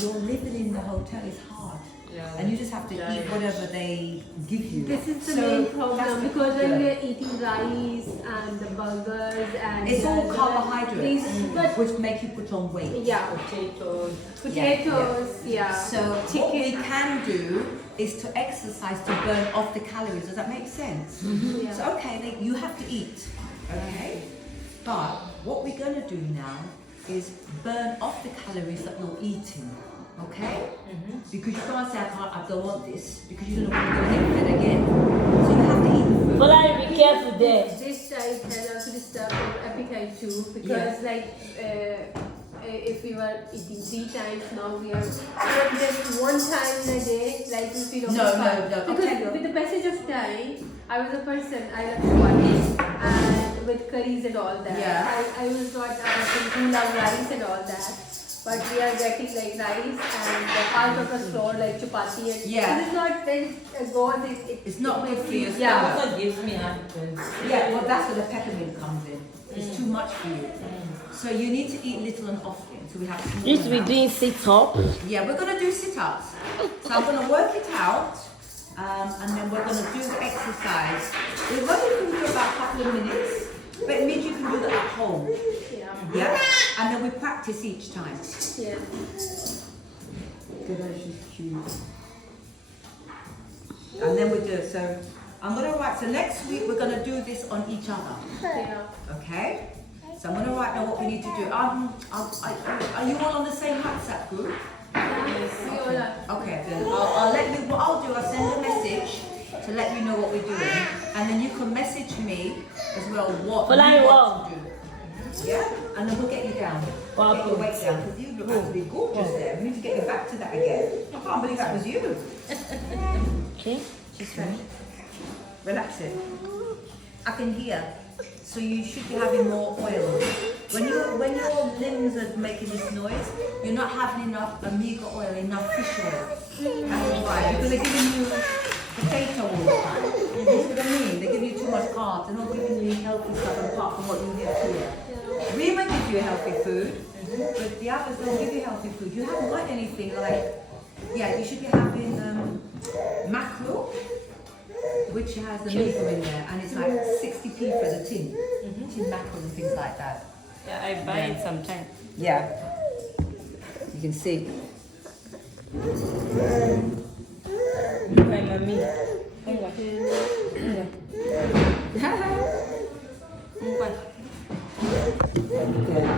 You're living in the hotel is hard. Yeah. And you just have to eat whatever they give you. This is the So main that's problem the because when problem. we are eating rice and the burgers and It's all the carbohydrates, but which make you put on weight. yeah, potatoes, yeah. So what we can do is to exercise to burn off the calories. Does that make sense? Yeah. So okay, you have to eat, okay? But what we're going to do now is burn off the calories that you're eating, okay? Because you can't say I don't want this because you don't know when you're going to get fed again. So you have to eat the food. But I be careful there. This diet has also disturbed our appetite too because if we were eating 3 times, now we are just 1 time in a day, like we feel No. Because with the passage of time, I was a person, I love rice and with curries and all that. Yeah. I was not a person who love rice and all that. But we are getting like rice and half of the flour like chapati and Yeah. this is not very good. It's not good for your Yeah. stomach. That gives me heartburn. Yeah, well that's where the peppermint comes in. It's too much for you. So you need to eat little and often. So we have to Used to be doing sit-up. Yeah, we're going to do sit-ups. So I'm going to work it out and then we're going to do the exercise. We're only going to do about a couple of minutes, but it means you can do that at home. Yeah. Yeah? And then we practice each time. Yeah. And then we do it. So I'm going to write, so next week we're going to do this on each other. Yeah. Okay? So I'm going to write down what we need to do. Are you all on the same WhatsApp group? Okay, then I'll let you, what I'll do, I'll send a message to let you know what we're doing. And then you can message me as well what Well, you I want to do. Yeah? And then we'll get you down. Well, Get your weight down, because you look absolutely gorgeous there. We need to get you back to that again. I can't believe that was you. Okay. Just relax it. I can hear. So you should be having more oil. When your limbs are making this noise, you're not having enough omega oil, enough fish oil. That's why. Because they're giving you potato all the time. You know what I mean? They're giving you too much carbs. They're not giving you healthy stuff apart from what you give here. We might give you healthy food, but the others don't give you healthy food. You haven't got anything like, yeah, you should be having mackerel, which has the liver in there, and it's like 60p for the tin. Tin mackerel and things like that. Yeah, I buy it sometimes. Yeah. You can see. My mommy.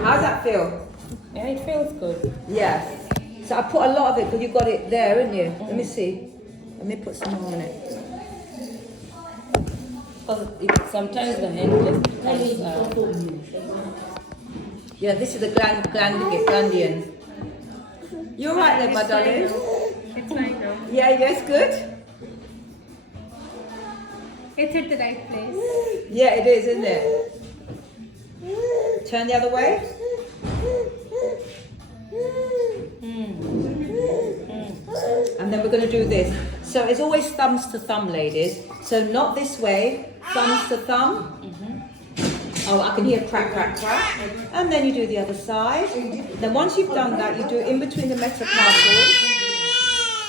How's that feel? Yeah, it feels good. Yeah. So I put a lot of it because you got it there, haven't you? Let me see. Let me put some more on it. Because sometimes the hand just becomes, Yeah, this is the glandian. You're right there, my darling. It's fine now. Yeah, yes, good. It's at the right place. Yeah, it is, isn't it? Turn the other way. And then we're going to do this. So it's always thumbs to thumb, ladies. So not this way, thumbs to thumb. Oh, I can hear crack, crack, crack. And then you do the other side. Then once you've done that, you do it in between the metatarsals.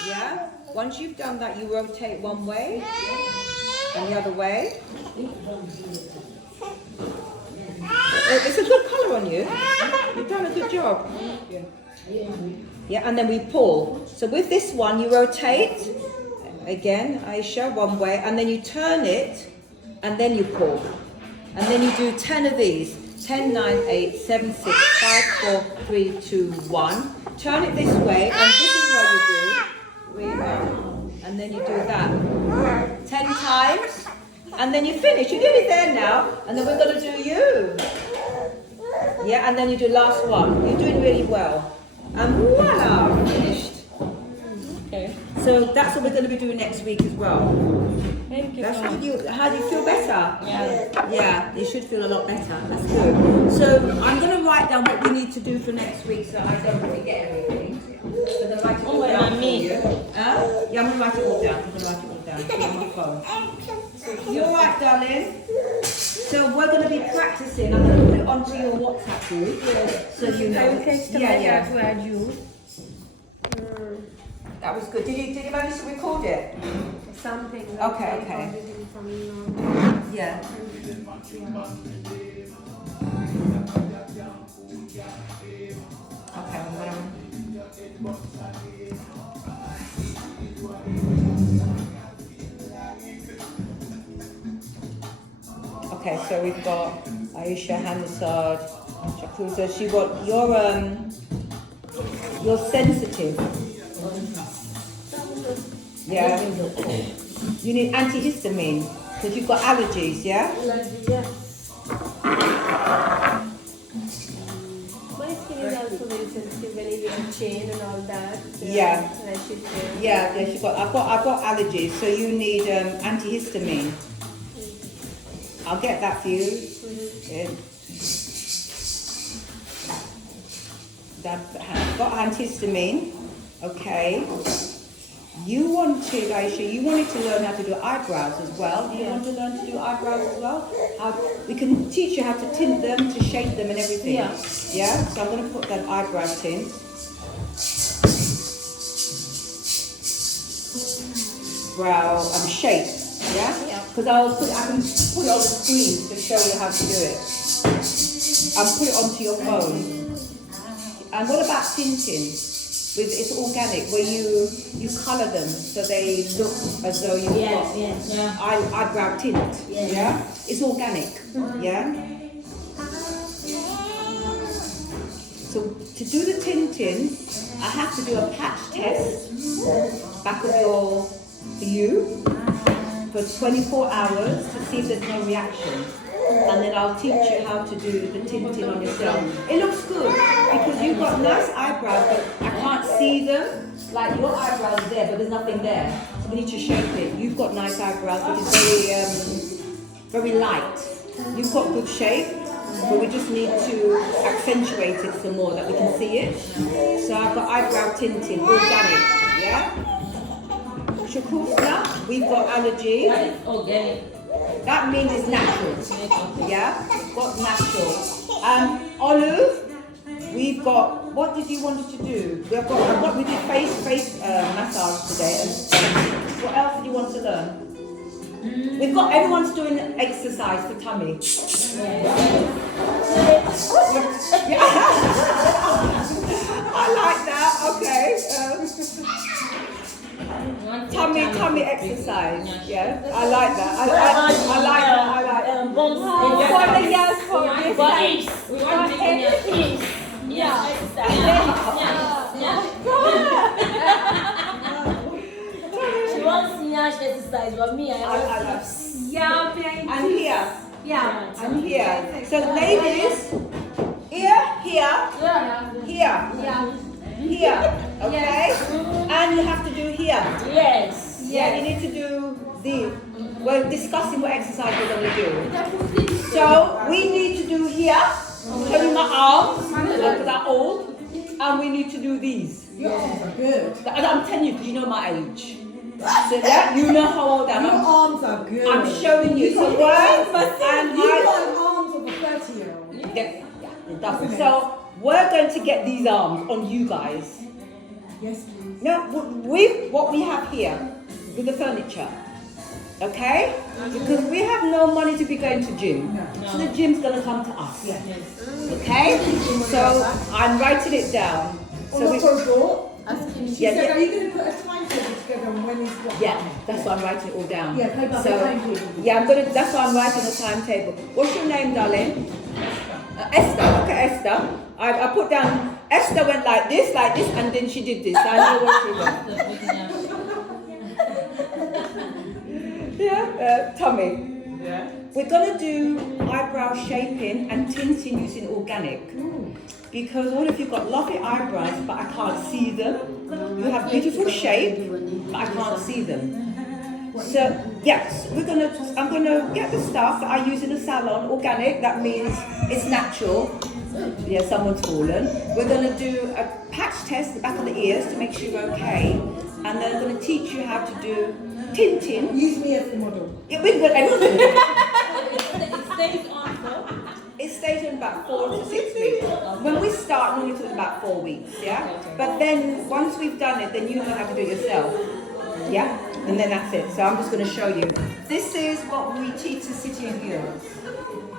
Yeah? Once you've done that, you rotate one way and the other way. It's a good colour on you. You've done a good job. Yeah, and then we pull. So with this one, you rotate. Again, Aisha, one way. And then you turn it, and then you pull. And then you do 10 of these. 10, 9, 8, 7, 6, 5, 4, 3, 2, 1. Turn it this way, and this is what you do. And then you do that 10 times. And then you finish. You nearly there now. And then we're going to do you. Yeah, and then you do last one. You're doing really well. And voila, finished. okay. So that's what we're going to be doing next week as well. Thank you. That's good. How do you feel better? Yeah. Yeah, you should feel a lot better. That's good. So I'm going to write down what we need to do for next week so I don't forget everything. So then write it all down for you. Yeah, I'm going to write it all down. I'm going to write it all down. Put it on your phone. You all right, darling? So we're going to be practicing. I'm going to put it onto your WhatsApp group. So you know. I will text Yeah. to add you. That was good. Did you manage to record it? Something. Okay, okay. Yeah. Okay, I'm gonna. Okay, so we've got Aisha, hand massage, Shakusa. So you got you're sensitive. Yeah. You need antihistamine because you've got allergies, yeah? My skin is also very sensitive when I wear chain and all that. Yeah. Rashes there. Yeah, I've got allergies, so you need antihistamine. I'll get that for you. Yeah. I've got antihistamine. Okay. You wanted, Aisha, you wanted to learn how to do eyebrows as well. Do you want to learn to do eyebrows as well? We can teach you how to tint them, to shape them and everything. Yeah. Yeah? So I'm going to put that eyebrow tint. Brow shape. Yeah? Because I can put it on the screen to show you how to do it. I'll put it onto your phone. And what about tinting? It's organic, where you colour them so they look as though you've got eyebrow tint. Yeah? It's organic. Yeah? So to do the tinting, I have to do a patch test back of for you for 24 hours to see if there's no reaction. And then I'll teach you how to do the tinting on yourself. It looks good because you've got nice eyebrows, but I can't see them. Like your eyebrows there, but there's nothing there. So we need to shape it. You've got nice eyebrows, which is very light. You've got good shape, but we just need to accentuate it some more that we can see it. So I've got eyebrow tinting, organic, yeah? Shakusa, we've got allergy. That is organic. That means it's natural. Yeah? Got natural. Olive, we've got, what did you want to do? We did face massage today. What else did you want to learn? We've got, everyone's doing exercise for tummy. Yeah. I like that, okay. Tummy exercise. Yeah, I like that. I like that. Bumps. We want hips. Yeah. She wants nyash exercise, but me, I want I'm here. Yeah, I'm here. So ladies, here, okay? And you have to do here. Yes. Yeah, you need to do the. We're discussing what exercise we're going to do. So we need to do here, holding my arms, because I'm old, and we need to do these. Your arms are good. And I'm telling you, because you know my age. So yeah, you know how old I am. Your arms are good. I'm showing you. So You've got arms of a 30-year-old. Yeah, it doesn't. So we're going to get these arms on you guys. Yes, please. Now, with what we have here, with the furniture, okay? Because we have no money to be going to gym. So the gym's going to come to us. Okay? So I'm writing it down. So we She said, are you going to put a timetable together on when is what? yeah, that's why I'm writing it all down. Yeah, paper, so, timetable. yeah, that's why I'm writing a timetable. What's your name, darling? Esther. Okay, Esther. I put down, Esther went like this, and then she did this. I know what she went. Yeah, Tommy. Yeah. We're going to do eyebrow shaping and tinting using organic. Because all of you got lovely eyebrows, but I can't see them. You have beautiful shape, but I can't see them. So, yes, I'm going to get the stuff that I use in the salon, organic, that means it's natural. Yeah, someone's fallen. We're going to do a patch test at the back of the ears to make sure you're okay. And then I'm going to teach you how to do tinting. Use me as the model. Yeah, we've got everything. It stays on though. It stays in about 4 to 6 weeks. When we start, normally it's about 4 weeks, yeah? But then once we've done it, then you know how to do it yourself, yeah? And then that's it. So I'm just going to show you. This is what we teach the city and girls.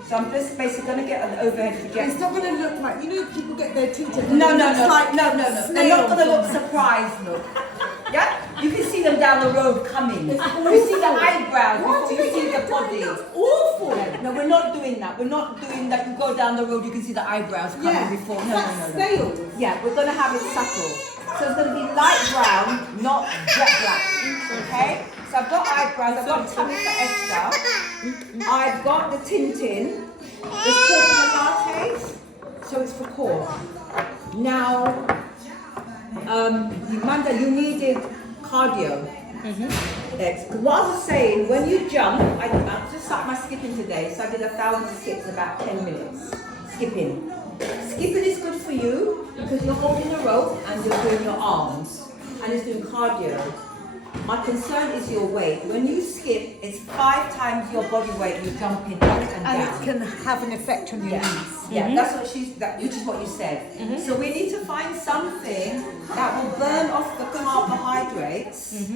So I'm just basically going to get an overhead projector. It's not going to look like, you know, people get their tinted. No. Like No. They're not going to look surprised, look. Yeah? You can see them down the road coming. You see the eyebrows before you see the body. awful. No, we're not doing that. We're not doing that. You go down the road, you can see the eyebrows coming before. No. Snails. Yeah, we're going to have it subtle. So it's going to be light brown, not jet black. Okay? So I've got eyebrows, I've got tummy for Esther. I've got the Tintin. It's called Pilates. So it's for core. Now, Amanda, you needed cardio. Because what I was saying, when you jump, I just started my skipping today, so I did 1,000 skips about 10 minutes. Skipping. Skipping is good for you because you're holding the rope and you're doing your arms, and it's doing cardio. My concern is your weight. When you skip, it's 5 times your body weight. You're jumping up and down. And it can have an effect on your knees. Yeah, that's what which is what you said. So we need to find something that will burn off the carbohydrates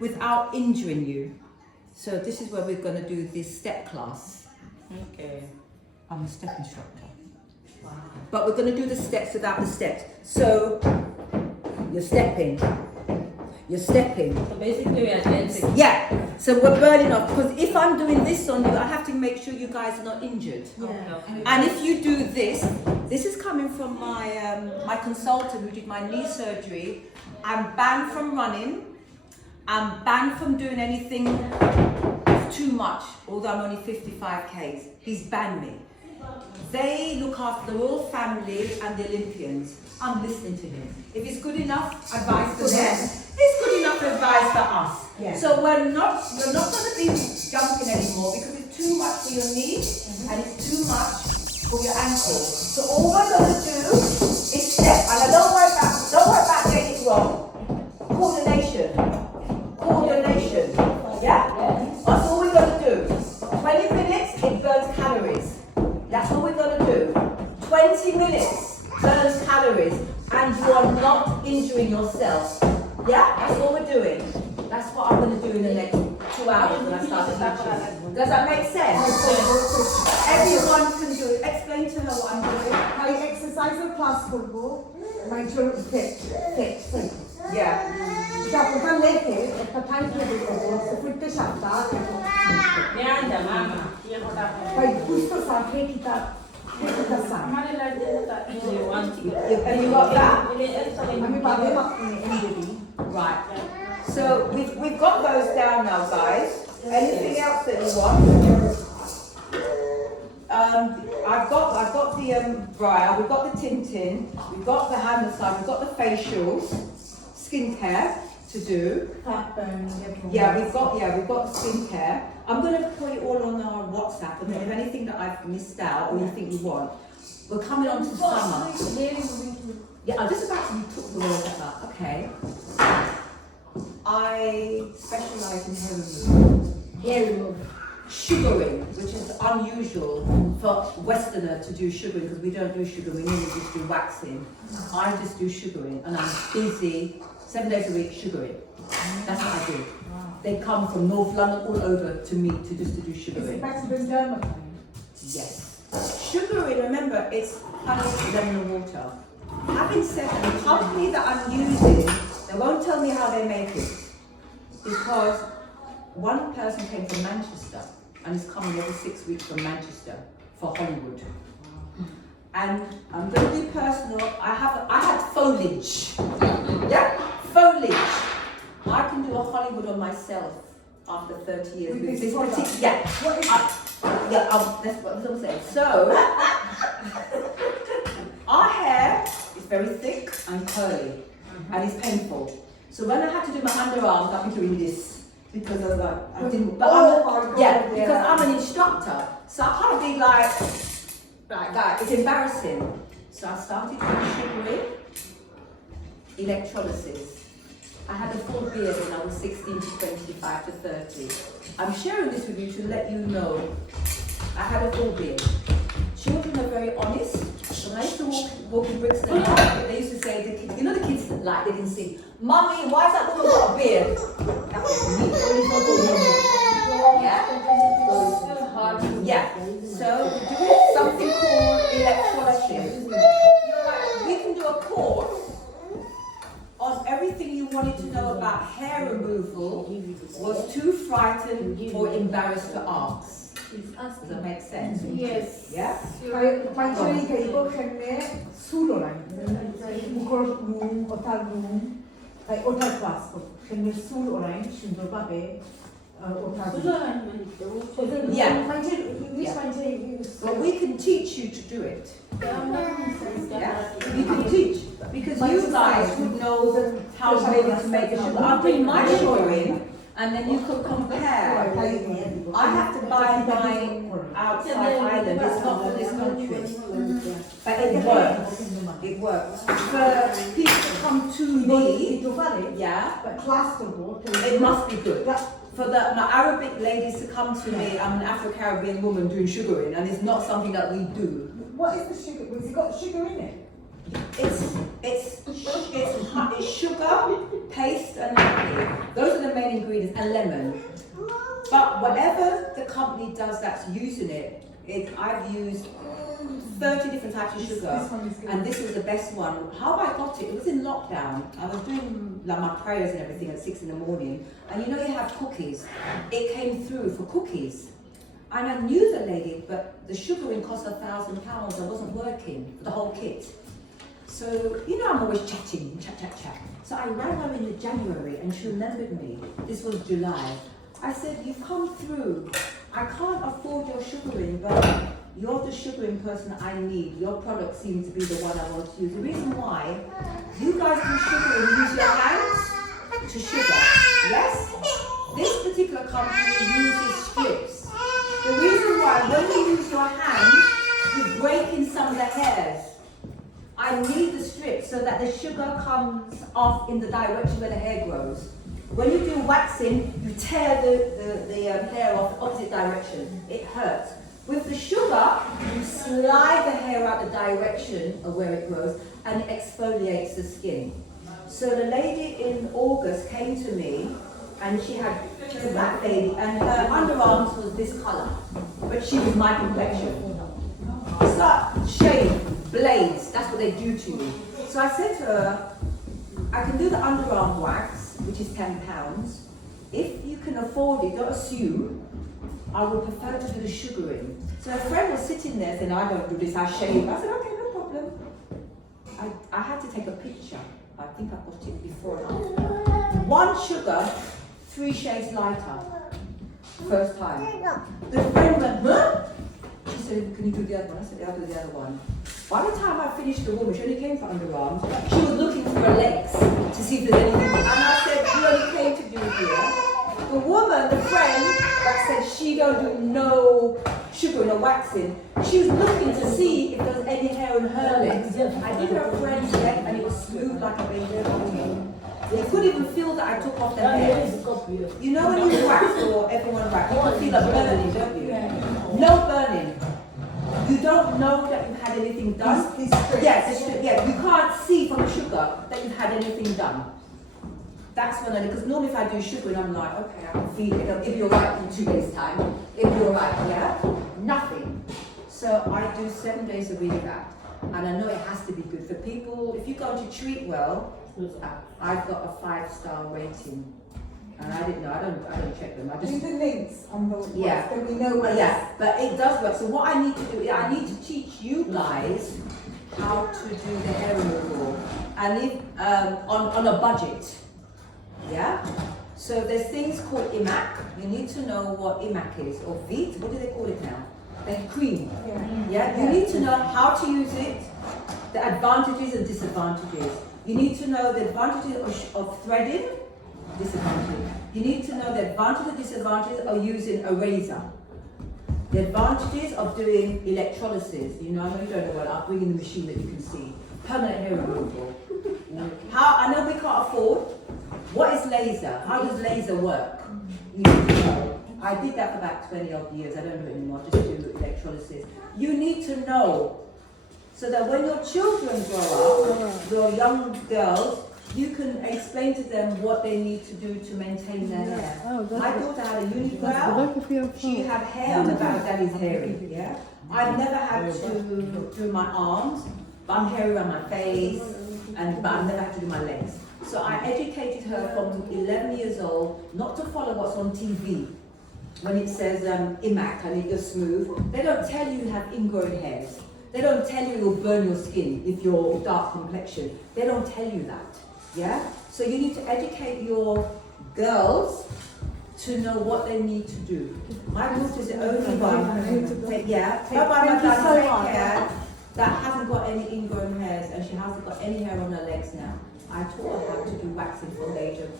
without injuring you. So this is where we're going to do this step class. Okay. I'm a step instructor. But we're going to do the steps without the steps. So you're stepping. You're stepping. So basically we are dancing. Yeah. So we're burning off. Because if I'm doing this on you, I have to make sure you guys are not injured. Okay. And if you do this is coming from my my consultant who did my knee surgery. I'm banned from running. I'm banned from doing anything too much, although I'm only 55 Ks. He's banned me. They look after the royal family and the Olympians. I'm listening to him. If it's good enough advice for them, it's good enough advice for us. Yeah. So we're not going to be jumping anymore because it's too much for your knee and it's too much for your ankle. So all we're going to do is step. And I don't worry about getting it wrong. Coordination. Yeah? That's all we're going to do. 20 minutes, it burns calories. That's what we're going to do. 20 minutes burns calories and you are not injuring yourself. Yeah? That's what we're doing. That's what I'm going to do in the next 2 hours when I start teaching. Does that make sense? Everyone can do it. Explain to her what I'm doing. I exercise a class করবো my children fit. Yeah. Dopo lei একটা time table করবো ফুটতে সাতটা Nianda, mama. poi questo sa che kita sa You want to Have you got that? আমি পাবে MBD Right. So we've got those down now, guys. Anything else that you want? I've got the Briar, we've got the Tintin, we've got the hand massage, we've got the facials, skincare to do. Yeah, we've got the skincare. I'm going to put it all on our WhatsApp, and then if anything that I've missed out or you think you want, we're coming on to summer. Yeah, I'm just about to talk the word about. Okay. I specialise in hair removal. Sugaring, which is unusual for Westerner to do sugaring because we don't do sugaring, we normally just do waxing. I just do sugaring and I'm busy 7 days a week sugaring. That's what I do. They come from North London all over to me to do sugaring. Yes. Sugaring, remember, it's honey, lemon and water. Having said that, the company that I'm using, they won't tell me how they make it because one person came from Manchester and is coming every 6 weeks from Manchester for Hollywood. And I'm going to be personal. I had foliage. Yeah, foliage. I can do a Hollywood on myself after 30 years. With this product? particular, yeah. What is That's what I'm saying. So, our hair is very thick and curly, and it's painful. So when I had to do my underarms, I've been doing this. Because of that, I didn't. But because I'm an instructor, so I can't be like that. It's embarrassing. So I started doing sugaring, electrolysis. I had a full beard when I was 16 to 25 to 30. I'm sharing this with you to let you know I had a full beard. children are very honest. When I used to walk in Brixton and market, they used to say, the kids, you know the kids that like, they didn't see, Mummy, why's that woman got a beard? That was me. Yeah? Yeah. So we're doing something called electrolysis. We can do a course on everything you wanted to know about hair removal, was too frightened or embarrassed to ask. Does that make sense? Yes. Yeah? Manchurica ibo kenne sulorai. Mukor room, otal room, otal class. Kenne sulorai, shundobabe, otal. Yeah. Yeah. But we can teach you to do it. Yeah? We can teach. Because you guys would know how maybe to make a sugar. I'll bring my sugar in and then you could compare. I have to buy mine outside Ireland, it's not for this country. But it works. It works. For people to come to me, yeah, it must be good. For my Arabic ladies to come to me, I'm an Afro-Caribbean woman doing sugaring, and it's not something that we do. What is the sugar? Has it got sugar in it? It's sugar, paste, and honey. Those are the main ingredients, and lemon. But whatever the company does that's using it, I've used 30 different types of sugar, and this was the best one. How I got it was in lockdown. I was doing like my prayers and everything at 6 in the morning, and you know you have cookies. It came through for cookies, and I knew the lady, but the sugaring cost £1,000. I wasn't working for the whole kit. So, you know I'm always chatting, chat. So I rang her in January and she remembered me. This was July. I said, you've come through. I can't afford your sugaring, but you're the sugaring person I need. Your product seems to be the one I want to use. The reason why, you guys do sugar and use your hands to sugar. Yes? This particular company uses strips. The reason why, when you use your hands, you're breaking some of the hairs. I need the strip so that the sugar comes off in the direction where the hair grows. When you do waxing, you tear the hair off the opposite direction. It hurts. With the sugar, you slide the hair out the direction of where it grows and it exfoliates the skin. So the lady in August came to me and she's a black lady and her underarms was this colour, but she was my complexion. It's like shave, blades, that's what they do to you. So I said to her, I can do the underarm wax, which is £10. If you can afford it, don't assume, I would prefer to do the sugaring. So a friend was sitting there saying, I don't do this, I shave. I said, okay, no problem. I had to take a picture. I think I got it before and after. 1 sugar, 3 shades lighter. First time. The friend went, huh? She said, can you do the other one? I said, I'll do the other one. By the time I finished the woman, she only came for underarms. She was looking for her legs to see if there's anything. And I said, you only came to do here. The woman, the friend, that said she don't do no sugaring or waxing, she was looking to see if there was any hair on her legs. I did her friend's leg and it was smooth like a baby. You couldn't even feel that I took off the hair. You know when you wax or everyone wax, you can feel a burning, don't you? No burning. You don't know that you've had anything done. Yeah, you can't see from the sugar that you've had anything done. That's when because normally if I do sugar and I'm like, okay, I can feel it. It'll be alright in 2 days' time. It'll be alright, yeah? Nothing. So I do 7 days a week that. And I know it has to be good for people. If you go to treat well, I've got a 5-star rating. And I didn't know, I don't check them. I just Leave the links on the yeah. then we know where But it does work. So what I need to do, I need to teach you guys how to do the hair removal. And if on a budget. Yeah? So there's things called IMAC. You need to know what IMAC is, or VIT, what do they call it now? The cream. Yeah? You need to know how to use it, the advantages and disadvantages. You need to know the advantages of threading, disadvantage. You need to know the advantages and disadvantages of using a razor. The advantages of doing electrolysis. You know, I know you don't know what, I'll bring in the machine that you can see. Permanent hair removal. How, I know we can't afford. What is laser? How does laser work? You need to know. I did that for about 20 odd years. I don't do it anymore, I just do electrolysis. You need to know so that when your children grow up, your young girls, you can explain to them what they need to do to maintain their hair. My daughter had a unibrow. She had hair on the back of daddy's hairy, yeah? I've never had to do my arms, but I'm hairy around my face, but I've never had to do my legs. So I educated her from 11 years old not to follow what's on TV. When it says IMAC and you're smooth, they don't tell you have ingrown hairs. They don't tell you you'll burn your skin if you're dark complexion. They don't tell you that, yeah? So you need to educate your girls to know what they need to do. My daughter's the only one, that hasn't got any ingrown hairs, and she hasn't got any hair on her legs now. I taught her how to do waxing from the age of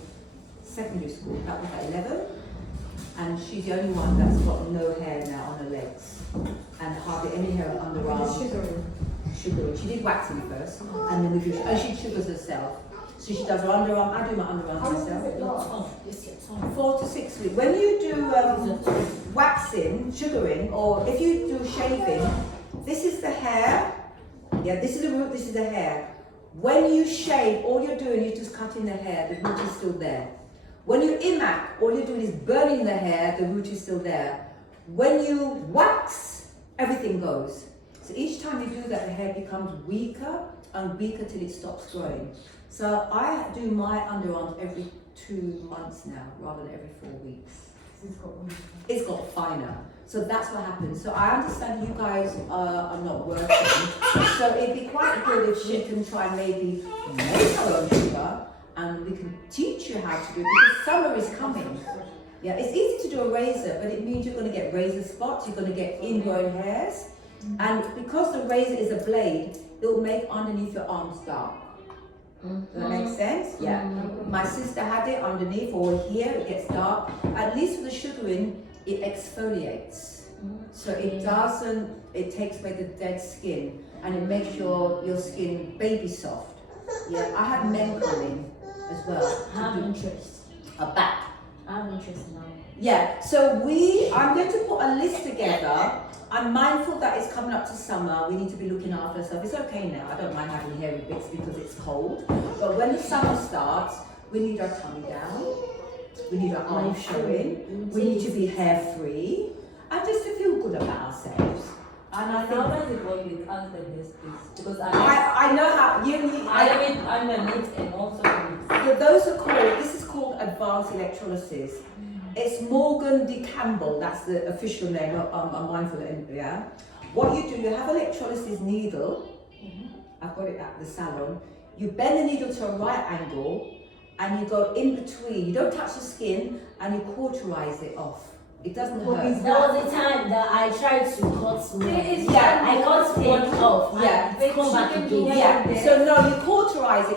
secondary school. That was at 11. And she's the only one that's got no hair now on her legs. And hardly any hair on the underarms. Sugaring. She did waxing first, and then we do, and she sugars herself. So she does her underarm, I do my underarms myself. 4 to 6 weeks. When you do waxing, sugaring, or if you do shaving, this is the hair. Yeah, this is the root, this is the hair. When you shave, all you're doing is just cutting the hair, the root is still there. When you imac, all you're doing is burning the hair, the root is still there. When you wax, everything goes. So each time you do that, the hair becomes weaker and weaker till it stops growing. So I do my underarms every 2 months now, rather than every 4 weeks. It's got finer. So that's what happens. So I understand you guys are not working. So it'd be quite good if we can try maybe make our own sugar, and we can teach you how to do it, because summer is coming. Yeah, it's easy to do a razor, but it means you're going to get razor spots, you're going to get ingrown hairs, and because the razor is a blade, it will make underneath your arms dark. Does that make sense? Yeah. My sister had it underneath or here, it gets dark. At least with the sugaring, it exfoliates. So it doesn't, it takes away the dead skin, and it makes your skin baby soft. Yeah, I have men come in as well. I have interest. A back. I have interest now. Yeah, so I'm going to put a list together. I'm mindful that it's coming up to summer. We need to be looking after ourselves. It's okay now. I don't mind having hairy bits because it's cold. But when the summer starts, we need our tummy down. We need our arms showing. We need to be hair free. And just to feel good about ourselves. And I think How does it work with us the best piece? Because I know how you need. I have it underneath and also So those are called. This is called advanced electrolysis. It's Morgan de Campbell. That's the official name. I'm mindful of it. Yeah. What you do, you have an electrolysis needle. I've got it at the salon. You bend the needle to a right angle, and you go in between. You don't touch the skin, and you cauterize it off. It doesn't hurt. There was a time that I tried to cut one. Yeah. I cut one off. Yeah. And come back again. Yeah. So no, you cauterize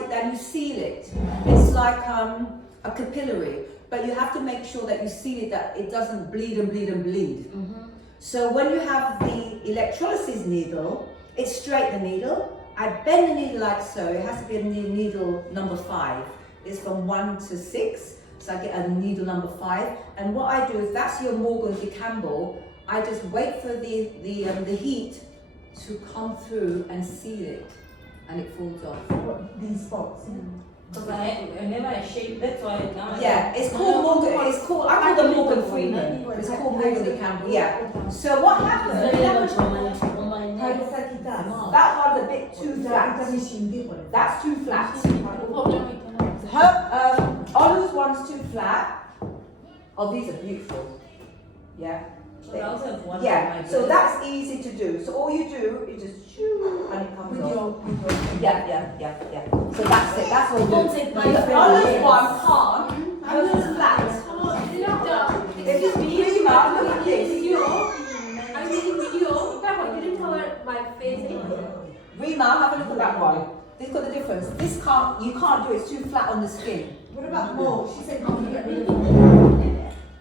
it, then you seal it. It's like a capillary, but you have to make sure that you seal it, that it doesn't bleed and bleed and bleed. So when you have the electrolysis needle, it's straight the needle. I bend the needle like so. It has to be a needle number 5. It's from 1 to 6. So I get a needle number 5, and what I do is, that's your Morgan de Campbell. I just wait for the heat to come through and seal it, and it falls off. These spots. because whenever I shave, that's why now. Yeah, it's called Morgan. It's called. I call the Morgan Freeman. It's called Morgan de Campbell. Yeah. So what happens? Very much on my neck. That one's a bit too flat. That's too flat. Olu's one's too flat. Oh, these are beautiful. Yeah. But I also have one. Yeah, so that's easy to do. So all you do is just shoo, and it comes off. Yeah. So that's it. That's all you Don't do. take my Olu's one can't. Olu's flat. If it's Rima, look at this. I'm making video. That didn't cover my face anymore. Rima, have a look at that one. This got the difference. This you can't do it. It's too flat on the skin. What about more? She said you can get rid of it.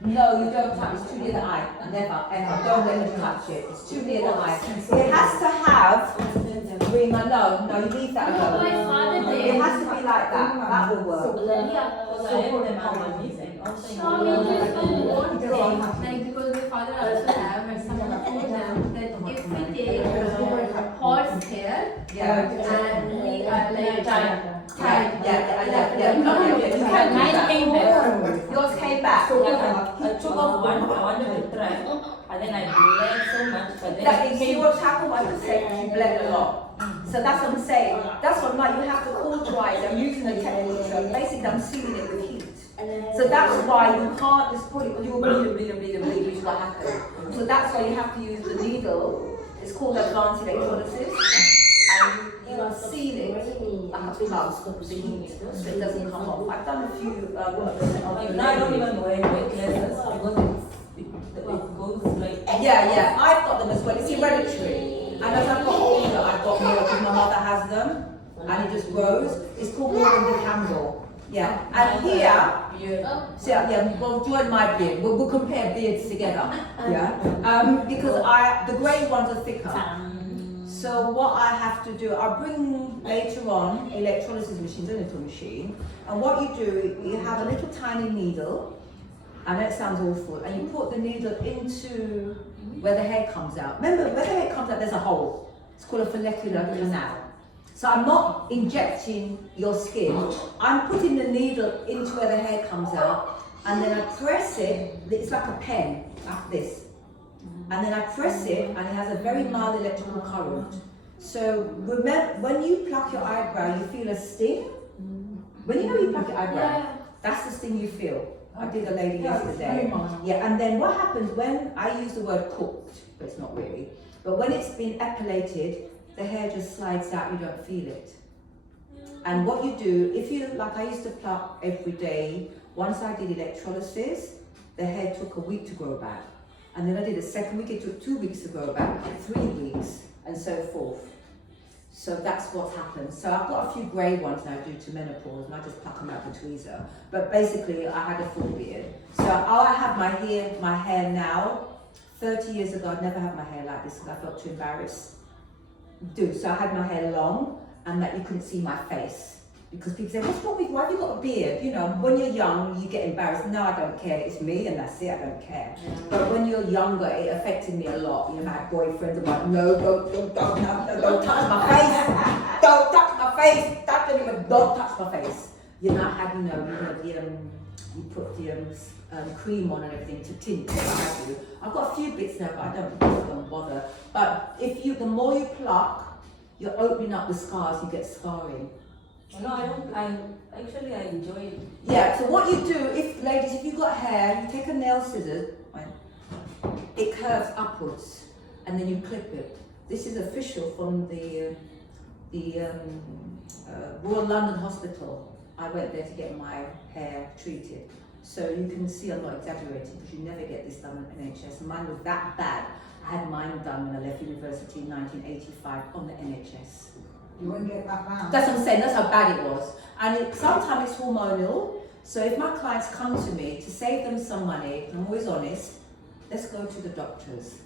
No, you don't touch. It's too near the eye. Never, ever. Don't let them touch it. It's too near the eye. It has to have Rima, no, you leave that No, alone. my father It did. has to be like that. That will work. So we just don't want things, like because my father also have and someone told them that if we take horse hair Yeah. and we are like Yeah. No, you can do Mine that. came back. Yours came back. I took off one, I wanted to try, and then I bled so much, but then That it is came what happened. I just said she bled a lot. So that's what I'm saying. That's what you have to cauterize. I'm using the temperature. Basically, I'm sealing it with heat. So that's why you can't just put it. You'll bleed, which is what happened. So that's why you have to use the needle. It's called advanced electrolysis, and you seal it like a plug with the heat, so it doesn't come off. I've done a few. like, now I don't even wear necklaces because it goes like. Yeah, I've got them as well. It's hereditary. And as I've got older, I've got more because my mother has them, and it just grows. It's called Morgan Campbell. Yeah, and here, so yeah, we'll join my beard. We'll compare beards together. Yeah, because the grey ones are thicker. So what I have to do, I'll bring later on electrolysis machines, a little machine, and what you do, you have a little tiny needle. I know it sounds awful, and you put the needle into where the hair comes out. Remember, where the hair comes out, there's a hole. It's called a follicular canal. So I'm not injecting your skin. I'm putting the needle into where the hair comes out, and then I press it. It's like a pen, like this. And then I press it, and it has a very mild electrical current. So remember, when you pluck your eyebrow, you feel a sting. When you pluck your eyebrow, that's the sting you feel. I did a lady yesterday. Yeah, and then what happens when I use the word cooked, but it's not really. But when it's been epilated, the hair just slides out, you don't feel it. And what you do, if you, like I used to pluck every day, once I did electrolysis, the hair took a week to grow back. And then I did a second week, it took 2 weeks to grow back, 3 weeks, and so forth. So that's what's happened. So I've got a few grey ones now due to menopause, and I just pluck them out with tweezer. But basically, I had a full beard. So I have my hair now. 30 years ago, I'd never had my hair like this because I felt too embarrassed. So I had my hair long, and that you couldn't see my face. Because people say, what's wrong with you? Why have you got a beard? You know, when you're young, you get embarrassed. No, I don't care. It's me, and that's it. I don't care. But when you're younger, it affected me a lot. You know, I had boyfriends about, no, don't touch my face. Don't touch my face. Don't touch my face. You know, I had, you put the cream on and everything to tint. I do. I've got a few bits now, but I don't bother. But the more you pluck, you're opening up the scars. You get scarring. No, I don't. I enjoy it. Yeah, so what you do, if you've got hair, you take a nail scissors, it curves upwards, and then you clip it. This is official from the Royal London Hospital. I went there to get my hair treated. So you can see I'm not exaggerating, because you never get this done on NHS. Mine was that bad. I had mine done when I left university in 1985 on the NHS. You won't get that bad. That's what I'm saying, that's how bad it was. And sometimes it's hormonal. So if my clients come to me to save them some money, and I'm always honest, let's go to the doctors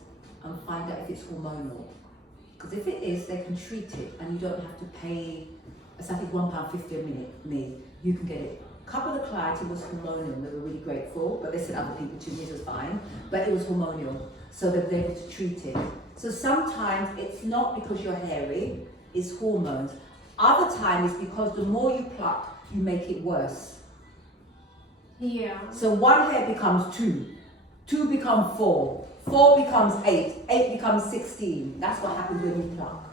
and find out if it's hormonal. Because if it is, they can treat it, and you don't have to pay, it's I think £1.50 a minute, you can get it. A couple of the clients, it was hormonal, they were really grateful, but they said other people to me it was fine, but it was hormonal, so they were able to treat it. So sometimes it's not because you're hairy, it's hormones. Other times it's because the more you pluck, you make it worse. Yeah. So one hair becomes 2, 2 become 4, 4 becomes 8, 8 becomes 16. That's what happens when you pluck.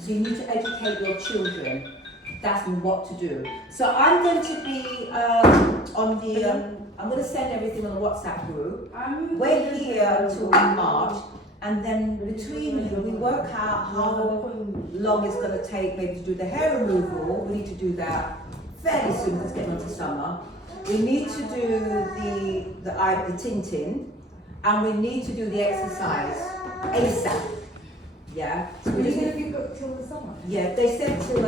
So you need to educate your children. That's what to do. So I'm going to be I'm going to send everything on the WhatsApp group. We're here until March. And then between you, we work out how long it's going to take maybe to do the hair removal. We need to do that fairly soon because it's getting on to summer. We need to do the tinting, and we need to do the exercise ASAP. Yeah. So we Did you need say to, you got till the summer? yeah, they said till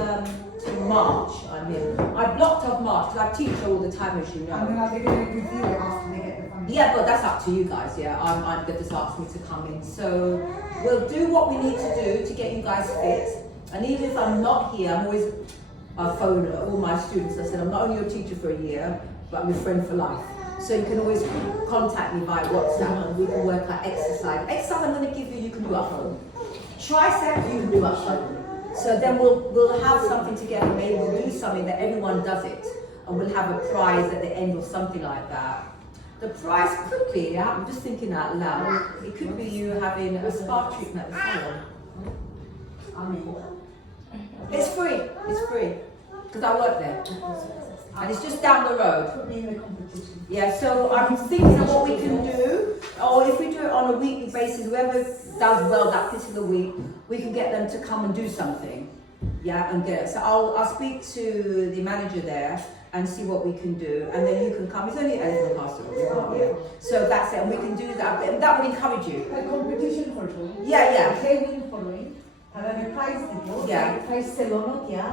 March. I blocked off March because I teach all the time, as you know. And then are they going to review it after they get the funding? Yeah, but that's up to you guys, yeah. I'm going to just ask me to come in. So we'll do what we need to do to get you guys fit. And even if I'm not here, I'm always phone all my students. I said, I'm not only your teacher for a year, but I'm your friend for life. So you can always contact me via WhatsApp and we can work out exercise. Exercise I'm going to give you, you can do at home. Tricep, you can do at home. So then we'll have something together, maybe we'll do something that everyone does it. And we'll have a prize at the end or something like that. The prize could be, I'm just thinking out loud, it could be you having a spa treatment at the salon. It's free, because I work there. And it's just down the road. Put me in the competition. Yeah, so I'm thinking of what we can do, or if we do it on a weekly basis, whoever does well that particular week, we can get them to come and do something. Yeah, and get it. So I'll speak to the manager there and see what we can do, and then you can come. It's only Elephant Castle, yeah. So that's it, and we can do that. And that would encourage you. A competition করব Yeah. They win following তারা prize দিব Yeah. Prize সেলুনও গিয়া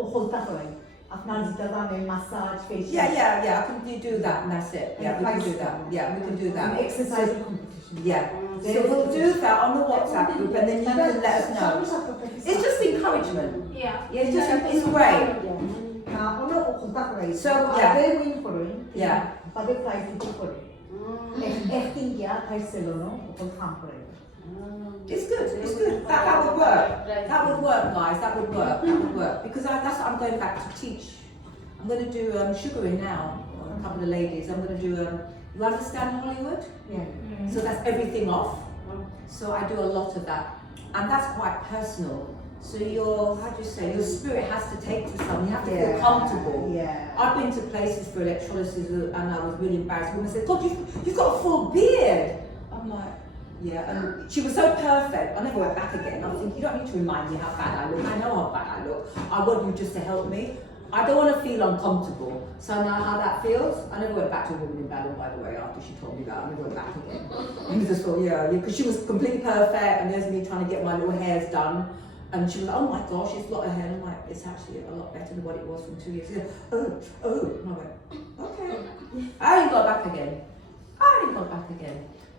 ও হলতা হয় আপনার যেটা দামে massage facial Yeah. I can do that, and that's it. Yeah, we can do that. Yeah, we can do that. exercise competition. Yeah. So we'll do that on the WhatsApp group, and then you can let us know. It's just encouragement. Yeah. Yeah, it's great. না ওনো হলতা করে So, yeah. they win following Yeah. তাদের prize দিতে করে একদিন গিয়া prize সেলুনও ওপর কাম করে It's good. That would work. That would work, guys. That would work. Because that's what I'm going back to teach. I'm going to do sugaring now. A couple of ladies. I'm going to do. You understand Hollywood? yeah So that's everything off. So I do a lot of that, and that's quite personal. So your spirit has to take to something. You have to feel comfortable. yeah I've been to places for electrolysis and I was really embarrassed. Women said, God, you've got a full beard. I'm like, yeah, and she was so perfect. I never went back again. I'm thinking, you don't need to remind me how bad I look. I know how bad I look. I want you just to help me. I don't want to feel uncomfortable. So I know how that feels. I never went back to a woman in Ballon, by the way, after she told me that. I never went back again. I just thought, because she was completely perfect and there's me trying to get my little hairs done. And she was like, oh my gosh, it's a lot of hair. And I'm like, it's actually a lot better than what it was from 2 years ago. Oh. And I went, okay. I ain't got back again.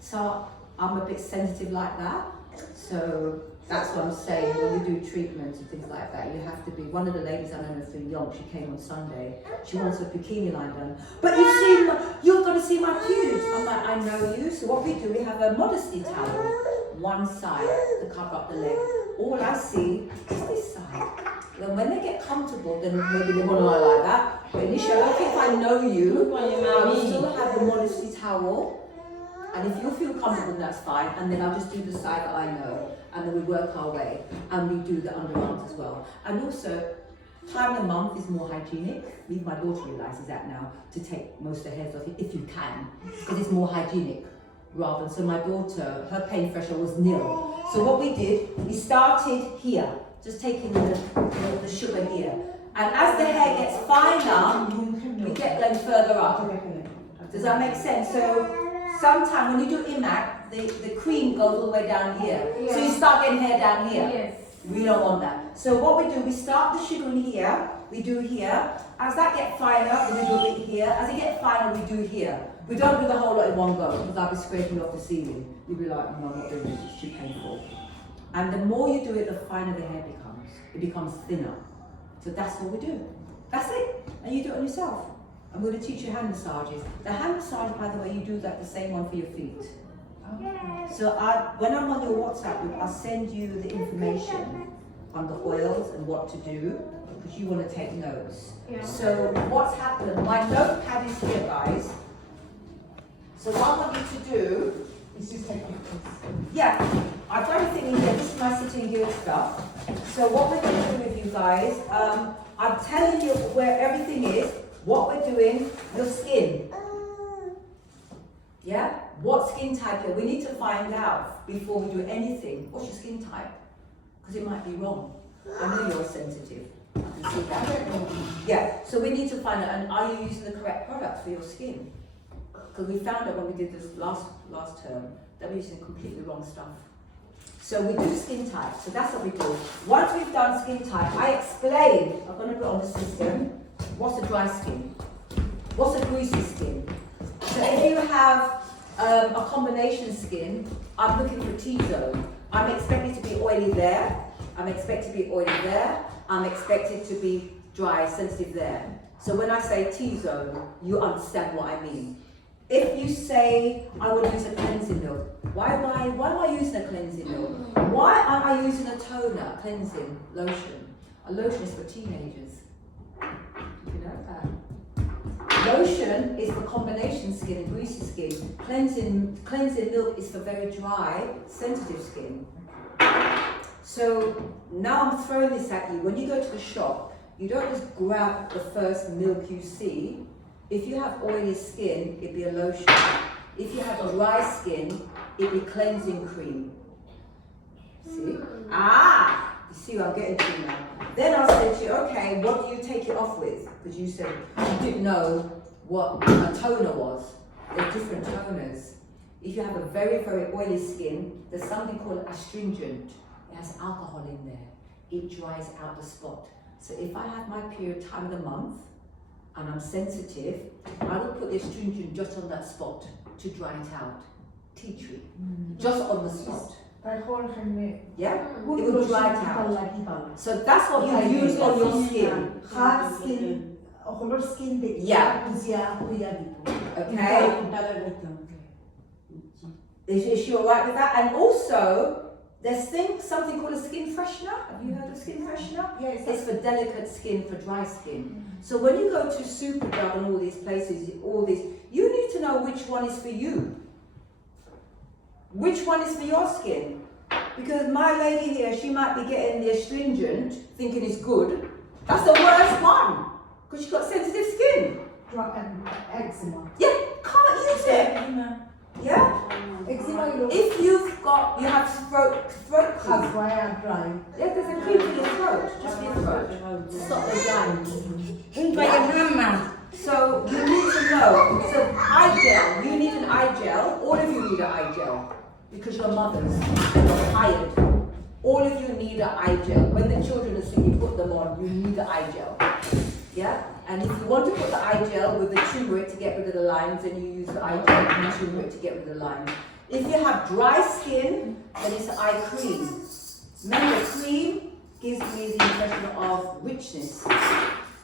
So I'm a bit sensitive like that. So that's what I'm saying. When we do treatments and things like that, you have to be. One of the ladies I know is young. She came on Sunday. She wants her bikini line done. But you're going to see my pubes. I'm like, I know you. So what we do, we have a modesty towel, one side to cover up the leg. All I see is this side. Then when they get comfortable, then maybe they want to lie like that. But initially, okay, if I know you, I will still have the modesty towel. And if you feel comfortable, that's fine. And then I'll just do the side that I know. And then we work our way. And we do the underarms as well. And also, time of the month is more hygienic. Even my daughter realises that now, to take most of the hairs off if you can. Because it's more hygienic. Rather, so my daughter, her pain threshold was nil. So what we did, we started here. Just taking the sugar here. And as the hair gets finer, we get them further up. Does that make sense? So sometimes when you do IMAC, the cream goes all the way down here. So you start getting hair down here. Yes. We don't want that. So what we do, we start the sugaring here, we do here. As that gets finer, we do a bit here. As it gets finer, we do here. We don't do the whole lot in one go, because I'll be scraping off the ceiling. You'll be like, no, I'm not doing this, it's too painful. And the more you do it, the finer the hair becomes. It becomes thinner. So that's what we do. That's it. And you do it on yourself. I'm going to teach you hand massages. The hand massage, by the way, you do that the same one for your feet. So when I'm on your WhatsApp group, I'll send you the information on the oils and what to do, because you want to take notes. Yeah. So what's happened, my notepad is here, guys. So what I want you to do, It's just like this. yeah, I've got everything in here. This is my sitting gear stuff. So what we're going to do with you guys, I'm telling you where everything is, what we're doing, your skin. Yeah? What skin type you're. We need to find out before we do anything. What's your skin type? Because it might be wrong. I know you're sensitive. I can see that. Yeah, so we need to find out, and are you using the correct products for your skin? Because we found out when we did this last term that we're using completely wrong stuff. So we do skin type. So that's what we do. Once we've done skin type, I explain. I'm going to put it on the system. What's a dry skin? What's a greasy skin? So if you have a combination skin, I'm looking for T-zone. I'm expecting it to be oily there, I'm expected to be oily there. I'm expected to be dry, sensitive there. So when I say T-zone, you understand what I mean. If you say, I would use a cleansing milk, why am I using a cleansing milk? Why aren't I using a toner, cleansing lotion? A lotion is for teenagers. You know that. Lotion is for combination skin and greasy skin. Cleansing milk is for very dry, sensitive skin. So now I'm throwing this at you. When you go to the shop, you don't just grab the first milk you see. If you have oily skin, it'd be a lotion. If you have dry skin, it'd be cleansing cream. See? Ah! You see what I'm getting to now. Then I'll say to you, okay, what do you take it off with? Because you said you didn't know what a toner was. There's different toners. If you have a very, very oily skin, there's something called astringent. It has alcohol in there. It dries out the spot. So if I have my period time of the month, and I'm sensitive, I will put the astringent just on that spot to dry it out. Tea tree. Just on the spot. Yeah? It will dry it out. So that's what you use on your skin. Hard skin, whole skin, Yeah. Okay? Is she alright with that? And also, there's something called a skin freshener. Have you heard of skin freshener? Yes. It's for delicate skin, for dry skin. So when you go to Superdrug and all these places, you need to know which one is for you. Which one is for your skin? Because my lady here, she might be getting the astringent, thinking it's good. That's the worst one, because she's got sensitive skin. Eczema. Yeah, can't use it. Yeah? Eczema, If you have throat that's cream. why I'm drying. Yeah, there's a cream for your throat, just for your throat, to stop the glands. So you need to know. So eye gel, you need an eye gel. All of you need an eye gel because you're mothers. You're tired. All of you need an eye gel. When the children are sick, you put them on. You need an eye gel. Yeah. And if you want to put the eye gel with the turmeric to get rid of the lines, then you use the eye gel and the turmeric to get rid of the lines. If you have dry skin, then it's eye cream. Remember, cream gives me the impression of richness.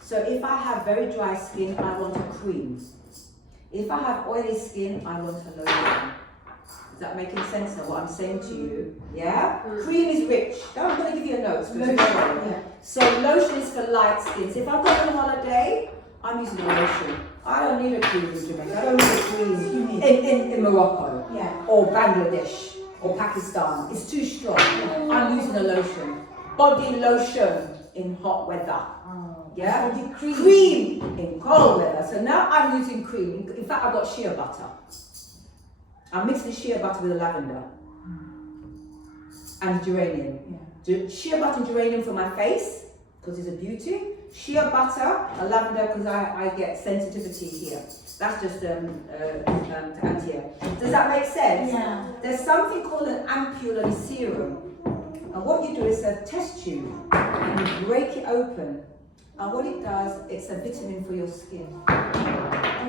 So if I have very dry skin, I want a cream. If I have oily skin, I want a lotion. Is that making sense now, what I'm saying to you? Yeah? Cream is rich. Now I'm going to give you a note. Yeah. So lotion is for light skin. So if I'm going on holiday, I'm using a lotion. I don't need a cream in Jamaica. I don't need a cream in Morocco. Yeah. Or Bangladesh or Pakistan. It's too strong. I'm using a lotion. Body lotion in hot weather. Yeah? Cream in cold weather. So now I'm using cream. In fact, I've got shea butter. I'm mixing shea butter with the lavender and geranium. Yeah. Shea butter and geranium for my face, because it's a beauty. Shea butter and lavender, because I get sensitivity here. That's just anti-hair. Does that make sense? Yeah. There's something called an ampoule serum. And what you do is a test tube, and you break it open. And what it does, it's a vitamin for your skin. Oh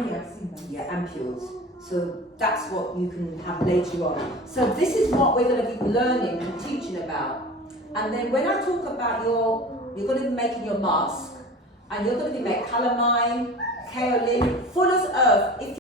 yeah, I've seen that. Yeah, ampules. So that's what you can have later on. So this is what we're going to be learning and teaching about. And then when I talk about you're going to be making your mask, and you're going to be making calamine, kaolin, fuller's earth. If